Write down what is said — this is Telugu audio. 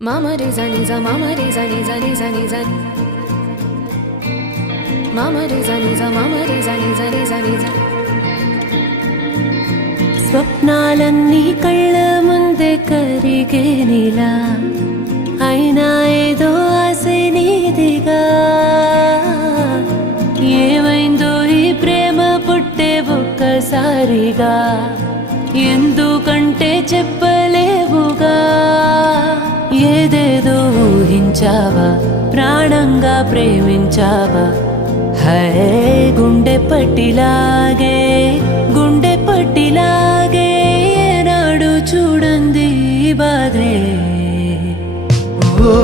Mama re za ni za mama re za ni za ni za ni za Mama re za ni za mama re za ni za ni za ni za స్వప్నాలన్నీ కళ్ళ ముందే కరిగేనిలా అయినా ఏదో ఆశే నీదిగా ఏమైందో ఈ ప్రేమ పుట్టే ఒక్కసారిగా ఎందుకంటే చెప్పలేవుగా ఏదేదో ఊహించావా ప్రాణంగా ప్రేమించావా హై గుండె పట్టిలాగే ఏనాడు చూడంది బాధే ఓ